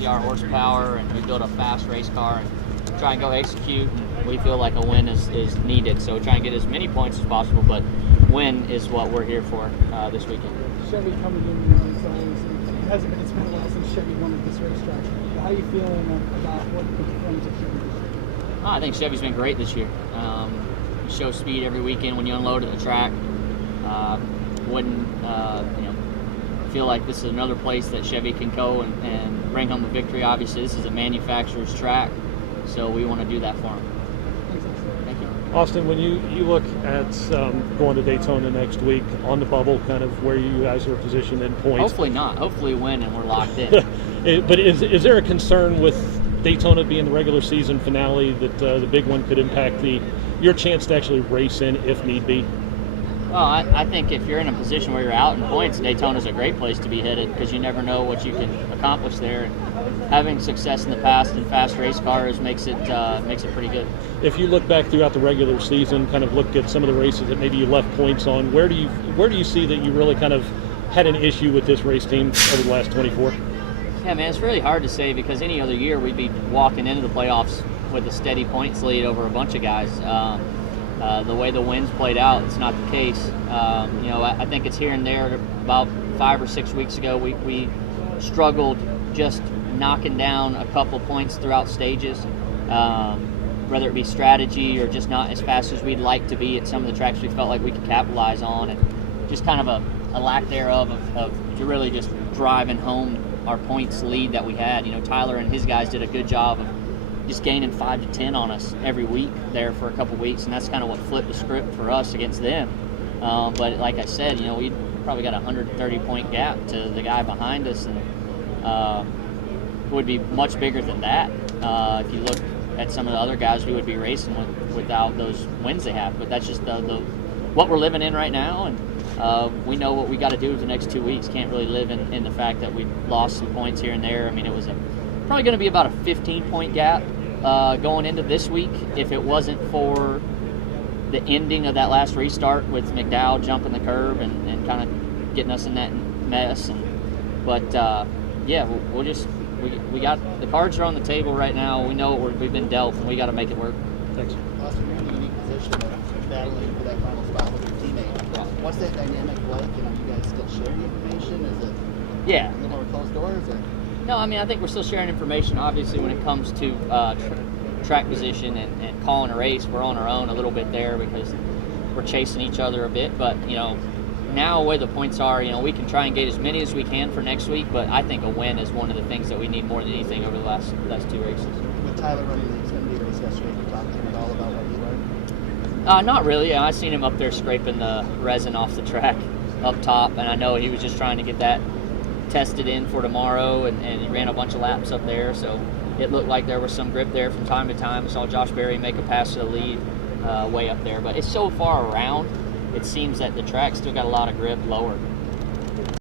obviously our horsepower, and we build a fast race car and try and go execute. And we feel like a win is needed, so try and get as many points as possible, but win is what we're here for this weekend. Chevy coming in these days, it's been a while since Chevy won at this racetrack. How are you feeling about what the performance of Chevy is? I think Chevy's been great this year. You show speed every weekend when you unload at the track. Wouldn't feel like this is another place that Chevy can go and bring home the victory. Obviously, this is a manufacturer's track, so we want to do that for them. Thank you. Austin, when you look at going to Daytona next week on the bubble, kind of where you guys are positioned in points. Hopefully not. Hopefully win and we're locked in. But is there a concern with Daytona being the regular season finale that the big one could impact your chance to actually race in if need be? Well, I think if you're in a position where you're out in points, Daytona's a great place to be headed because you never know what you can accomplish there. And having success in the past in fast race cars makes it pretty good. If you look back throughout the regular season, kind of look at some of the races that maybe you left points on, where do you see that you really kind of had an issue with this race team over the last 24? Yeah, man, it's really hard to say because any other year we'd be walking into the playoffs with a steady points lead over a bunch of guys. The way the wins played out, it's not the case. I think it's here and there. About 5 or 6 weeks ago, we struggled just knocking down a couple points throughout stages, whether it be strategy or just not as fast as we'd like to be at some of the tracks we felt like we could capitalize on, and just kind of a lack thereof of really just driving home our points lead that we had. Tyler and his guys did a good job of just gaining 5 to 10 on us every week there for a couple weeks, and that's kind of what flipped the script for us against them. But like I said, we probably got a 130-point gap to the guy behind us, and it would be much bigger than that if you look at some of the other guys we would be racing without those wins they have. But that's just the what we're living in right now, and we know what we got to do the next 2 weeks. Can't really live in the fact that we lost some points here and there. I mean, it was probably going to be about a 15-point gap going into this week if it wasn't for the ending of that last restart with McDowell jumping the curb and kind of getting us in that mess. But we got the cards are on the table right now. We know what we've been dealt, and we got to make it work. Thanks. Austin, you're in a unique position of battling for that final spot with your teammate. Yeah. What's that dynamic like? And you guys still sharing information? Is it Yeah. a little more closed doors? Or? No, I mean, I think we're still sharing information. Obviously, when it comes to track position and calling a race, we're on our own a little bit there because we're chasing each other a bit. But, now the way the points are, we can try and get as many as we can for next week, but I think a win is one of the things that we need more than anything over the last 2 races. With Tyler running the Xfinity race yesterday, did you talk to him at all about what he learned? Not really. I seen him up there scraping the resin off the track up top, and I know he was just trying to get that tested in for tomorrow, and he ran a bunch of laps up there, so it looked like there was some grip there from time to time. I saw Josh Berry make a pass to the lead way up there, but it's so far around, it seems that the track still got a lot of grip lower.